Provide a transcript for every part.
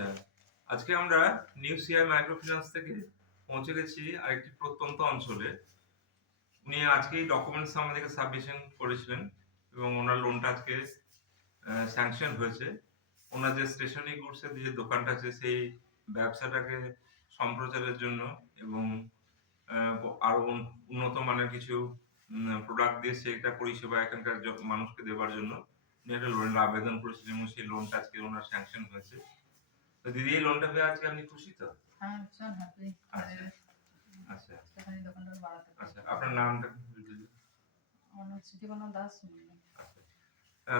আচ্ছা, আজকে আমরা নিউ সিআই মাইক্রোফিন্যান্স থেকে পৌঁছে গেছি আরেকটি প্রত্যন্ত অঞ্চলে। উনি আজকেই ডকুমেন্টস আমাদেরকে সাবমিশন করেছিলেন এবং ওনার লোনটা আজকে স্যাংশন হয়েছে। ওনার যে স্টেশনারি গুডস এর যে দোকানটা আছে সেই ব্যবসাটাকে সম্প্রচারের জন্য এবং আ আরো উন্নত মানের কিছু প্রোডাক্ট দিয়ে সেটা পরিষেবা এখানকার মানুষকে দেবার জন্য উনি একটা লোনের আবেদন করেছিলেন এবং সেই লোনটা আজকে ওনার স্যাংশন হয়েছে। তো দিদি এই লোনটা পেয়ে আজকে আপনি খুশি তো? হ্যাঁ, ভীষণ হ্যাপি। আচ্ছা, আচ্ছা, স্টেশনারি দোকানটা বাড়াতে পেরে। আচ্ছা। আপনার নামটা একটু যদি আমার নাম স্মৃতিকণা দাস। আচ্ছা।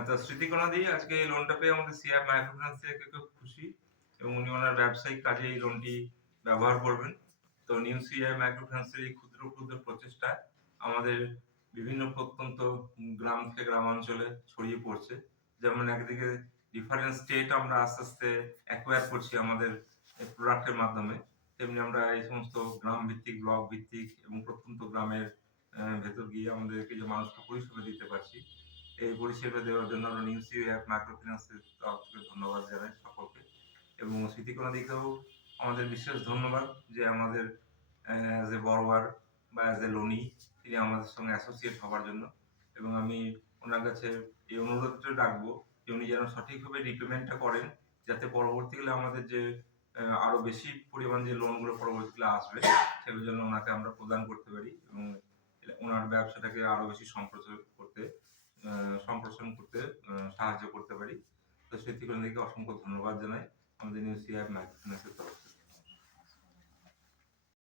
তো স্মৃতিকণা দি আজকে এই লোনটা পেয়ে আমাদের সিআই মাইক্রো ফিন্যান্স থেকে খুব খুশি এবং উনি ওনার ব্যবসায়িক কাজে এই লোনটি ব্যবহার করবেন। তো নিউ সিআই মাইক্রো ফিন্যান্সের এই ক্ষুদ্র, ক্ষুদ্র প্রচেষ্টা আমাদের বিভিন্ন প্রত্যন্ত গ্রাম থেকে গ্রামাঞ্চলে ছড়িয়ে পড়ছে। যেমন একদিকে ডিফারেন্ট স্টেট আমরা আস্তে, আস্তে অ্যাকোয়ার করছি আমাদের প্রোডাক্টের মাধ্যমে। তেমনি আমরা এই সমস্ত গ্রাম ভিত্তিক, ব্লক ভিত্তিক এবং প্রত্যন্ত গ্রামের ভেতর গিয়ে আমাদেরকে যে মানুষকে পরিষেবা দিতে পারছি এই পরিষেবা দেওয়ার জন্য আমরা নিউ সিআই মাইক্রো ফিন্যান্সের তরফ থেকে ধন্যবাদ জানাই সকলকে এবং স্মৃতিকণা দিকেও আমাদের বিশেষ ধন্যবাদ যে আমাদের অ্যাজ এ বড়োয়ার বা অ্যাজ এ লোনি তিনি আমাদের সঙ্গে অ্যাসোসিয়েট হওয়ার জন্য এবং আমি ওনার কাছে এই অনুরোধটা রাখবো যে উনি যেন সঠিকভাবে রিপেমেন্টটা করেন যাতে পরবর্তীকালে আমাদের যে আরো বেশি পরিমাণ যে লোনগুলো পরবর্তীকালে আসবে সেগুলো যেন ওনাকে আমরা প্রদান করতে পারি এবং ওনার ব্যবসাটাকে আরো বেশি সম্প্রসারণ করতে সাহায্য করতে পারি। তো স্মৃতিকণাদিকে অসংখ্য ধন্যবাদ জানাই আমাদের নিউ সিআই মাইক্রো ফিন্যান্সের তরফ থেকে।